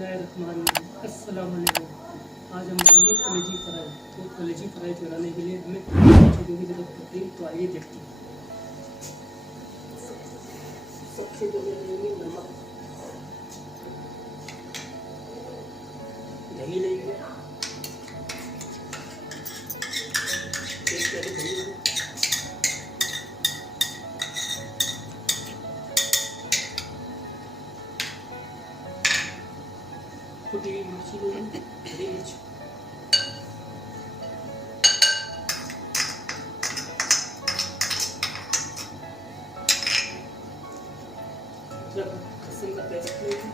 बिस्मिल्लाहिर्रहमानिर्रहीम। अस्सलाम वालेकुम। आज हम बनाएंगे कलेजी फ्राई। तो कलेजी फ्राई बनाने के लिए हमें चीज़ों की जरूरत पड़ती है, तो आइए देखते हैं। सबसे पहले लेंगे नमक, दही लेंगे, एक प्याली दही लेंगे, कुटी हुई मिर्ची लेंगे, हरी मिर्च, लहसुन का पेस्ट लेंगे,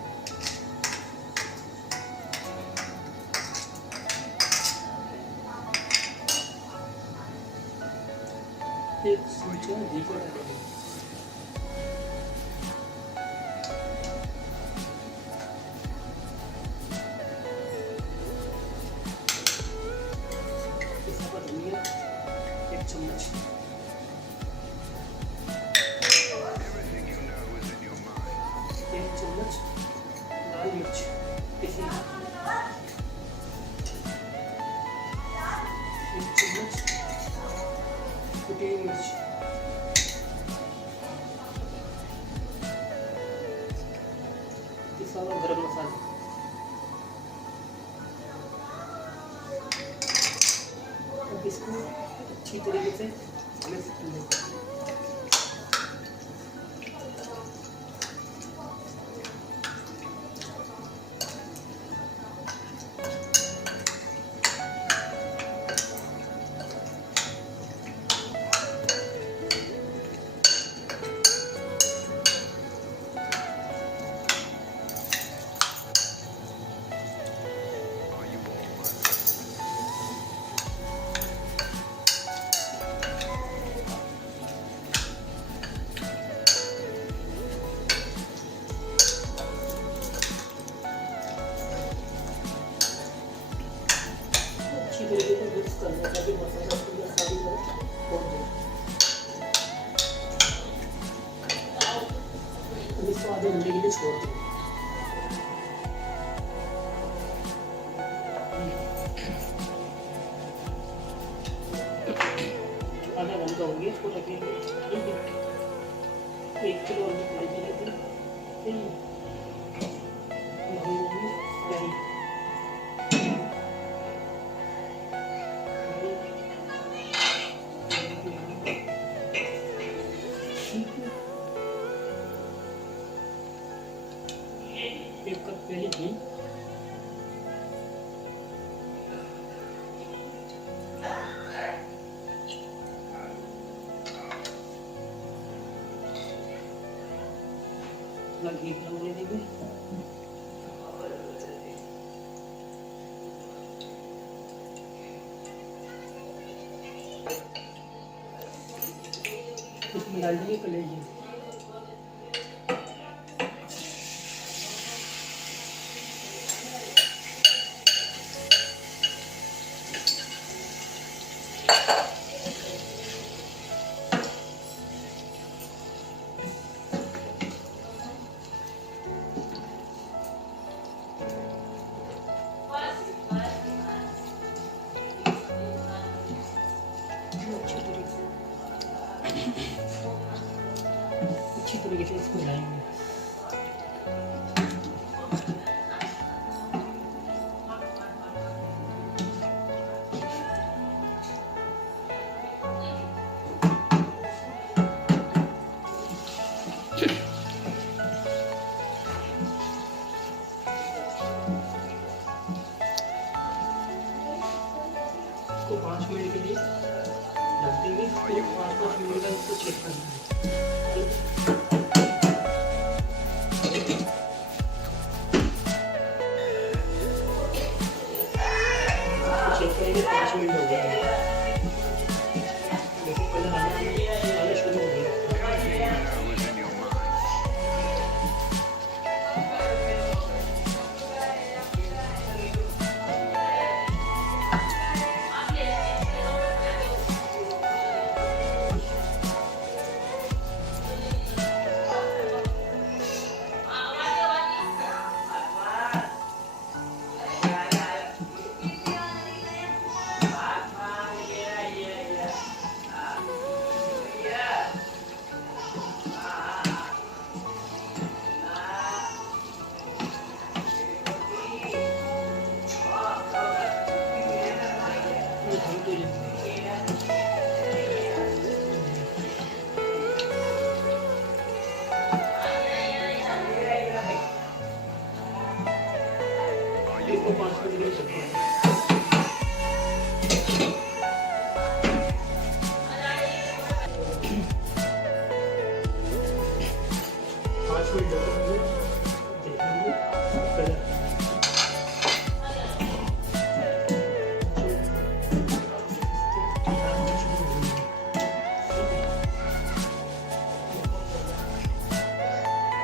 एक चमचा घी को डालेंगे, धनिया एक चम्मच, एक चम्मच लाल मिर्च पिसी, एक चम्मच कुटी हुई मिर्च, पिसा हुआ गरम मसाला, अब इसको अच्छी तरीके से मिक्स कर लेंगे। अच्छी तरीके से मिक्स करना ताकि मसाला पूरा सारी तरफ पहुंच जाए। अब इसको आधे घंटे के लिए छोड़ देंगे। आधा घंटा हो गया, इसको रखेंगे। ठीक है, 1 किलो आलू कलेजी लेते हैं। दही, एक कप पहले घी, घी गरम होने देंगे। इसमें डाल देंगे कलेजी, अच्छी तरीके से इसको हिलाएंगे। इसको 5 मिनट के लिए ढक देंगे, फिर 5-5 मिनट का इसको चेक करना है। चेक करेंगे 5 मिनट हो गए। देखो कलर आना शुरू हो गया। इसको 5 मिनट के लिए पकाएंगे। 5 मिनट देखेंगे कलर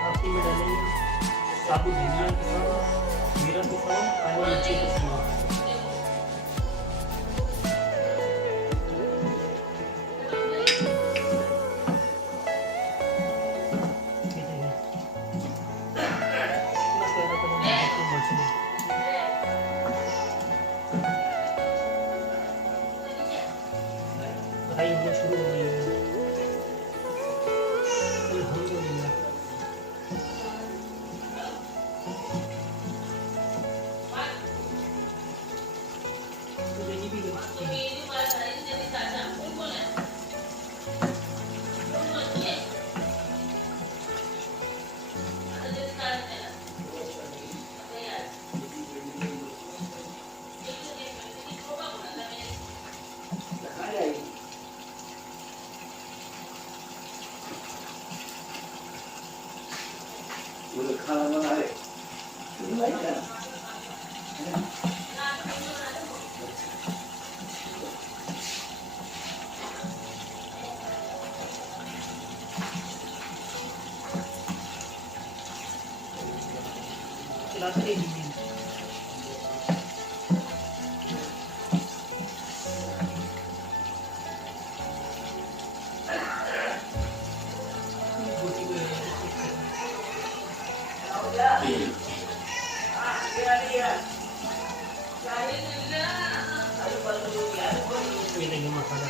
आखिरी में डालेंगे साबुत धनिया पिसा हुआ, जीरा पिसा हुआ, काली मिर्ची पिसा हुआ। फ्राई होना शुरू हो गई है। अल्हम्दुलिल्लाह। तो ये भी लगती है। खाना बना है चलाते रहिए। रोटी को ये देखिए मसाला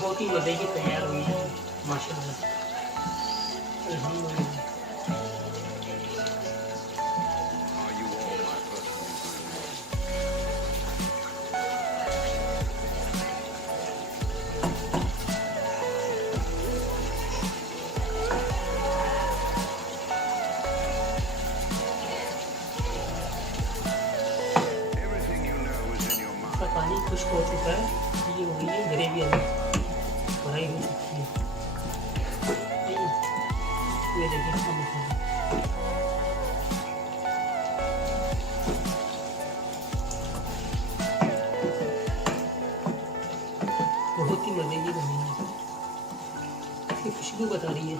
बहुत ही मज़े की तैयार हुई है माशाल्लाह। अल्हम्दुलिल्लाह। इसका पानी खुश्क हो चुका है, ये हो गई है ग्रेवी अभी फ्राई हो चुकी है। ये देखिए इसका मसाला बहुत ही मज़े की बनी है, इसकी खुशबू बता रही है।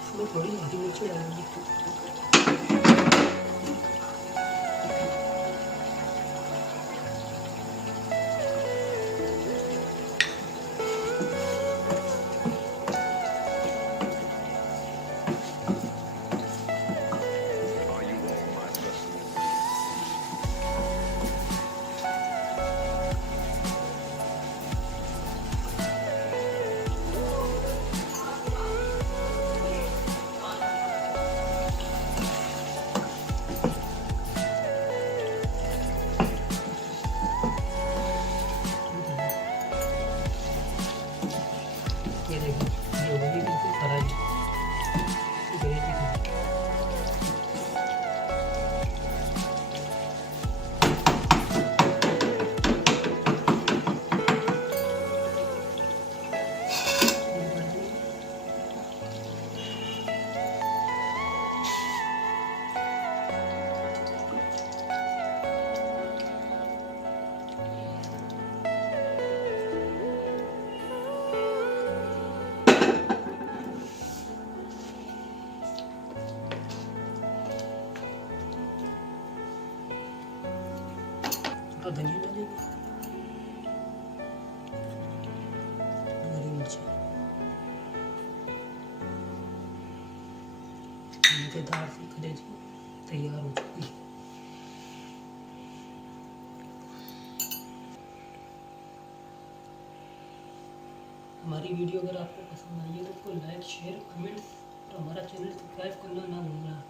इसमें थोड़ी हरी मिर्ची डालूंगी। ये देखिए ये हो गई बिल्कुल फ्राई ग्रेवी की। थोड़ा धनिया डालेंगे, हरी मिर्ची, मज़ेदार सी कलेजी तैयार हो चुकी है। हमारी वीडियो अगर आपको पसंद आई है तो उसको लाइक शेयर कमेंट्स और हमारा चैनल सब्सक्राइब करना ना भूलना।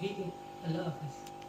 ठीक है। अल्लाह हाफिज़।